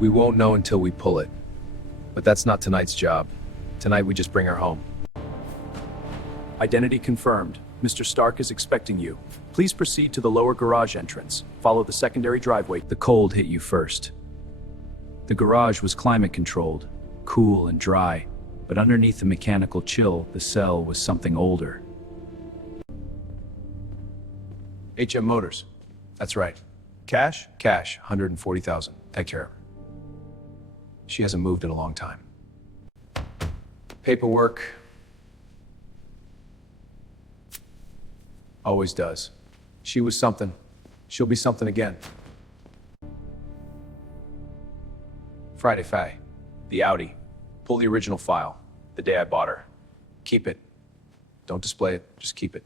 We won't know until we pull it. But that's not tonight's job. Tonight we just bring her home. Identity confirmed. Mr. Stark is expecting you. Please proceed to the lower garage entrance. Follow the secondary driveway. The cold hit you first. The garage was climate controlled, cool and dry, but underneath the mechanical chill, the cell was something older. HM Motors. That's right. Cash? Cash, 140,000. Take care of her. She hasn't moved in a long time. Paperwork. Always does. She was something. She'll be something again. Friday Faye. The Audi. Pull the original file. The day I bought her. Keep it. Don't display it, just keep it.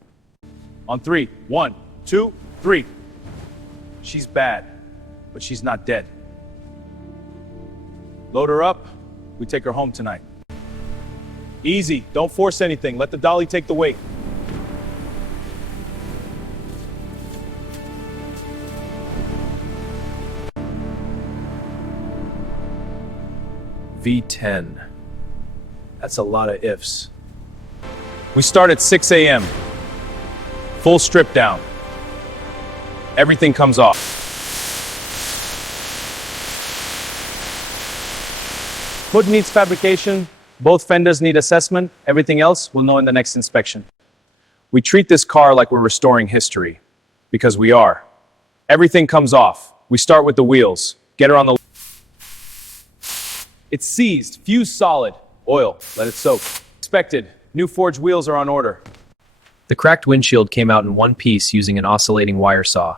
On three. 1, 2, 3. She's bad, but she's not dead. Load her up. We take her home tonight. Easy. Don't force anything. Let the dolly take the weight. V10. That's a lot of ifs. We start at 6 a.m. Full strip down. Everything comes off. Hood needs fabrication. Both fenders need assessment. Everything else we'll know in the next inspection. We treat this car like we're restoring history. Because we are. Everything comes off. We start with the wheels. Get her on the... It's seized. Fuse solid. Oil. Let it soak. Expected. New forged wheels are on order. The cracked windshield came out in one piece using an oscillating wire saw.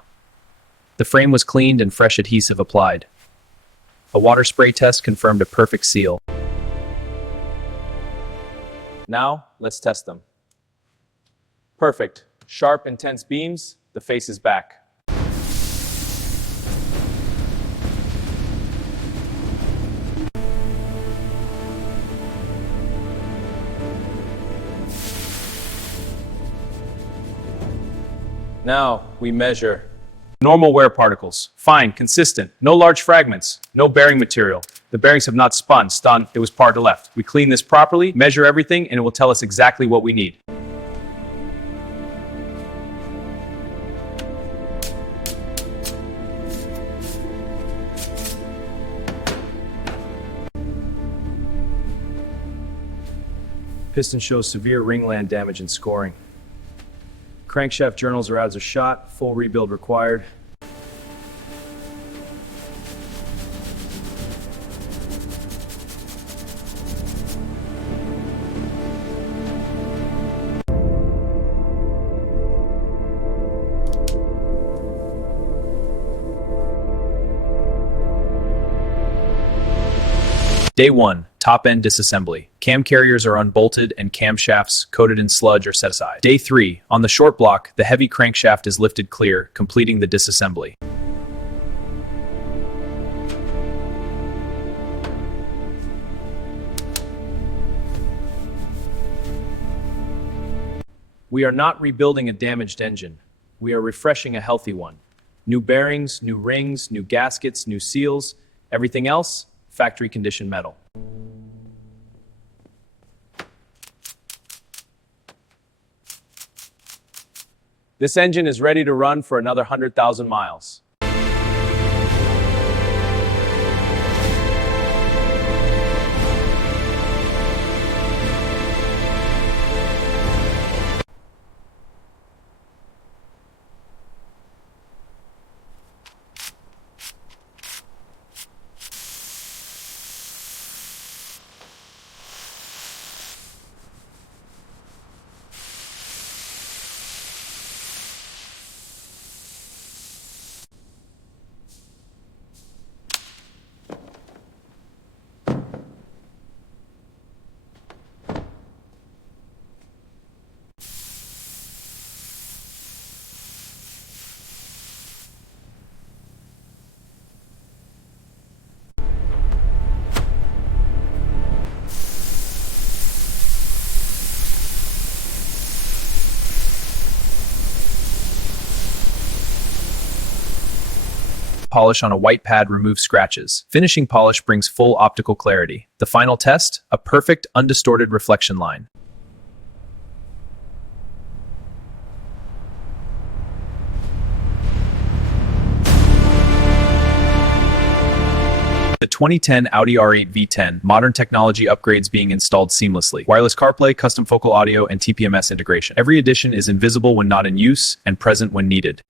The frame was cleaned and fresh adhesive applied. A water spray test confirmed a perfect seal. Now, let's test them. Perfect. Sharp, intense beams. The face is back. Now, we measure. Normal wear particles. Fine, consistent. No large fragments. No bearing material. The bearings have not spun. It was part to left. We clean this properly, measure everything, and it will tell us exactly what we need. Piston shows severe ringland damage and scoring. Crankshaft journals are as a shot. Full rebuild required. Day 1. Top-end disassembly. Cam carriers are unbolted and camshafts coated in sludge are set aside. Day 3. On the short block, the heavy crankshaft is lifted clear, completing the disassembly. We are not rebuilding a damaged engine. We are refreshing a healthy one. New bearings, new rings, new gaskets, new seals. Everything else, factory condition metal. This engine is ready to run for another 100,000 miles. polish on a white pad removes scratches. Finishing polish brings full optical clarity. The final test? A perfect, undistorted reflection line. The 2010 Audi R8 V10, modern technology upgrades being installed seamlessly. Wireless CarPlay, custom focal audio, and TPMS integration. Every addition is invisible when not in use and present when needed.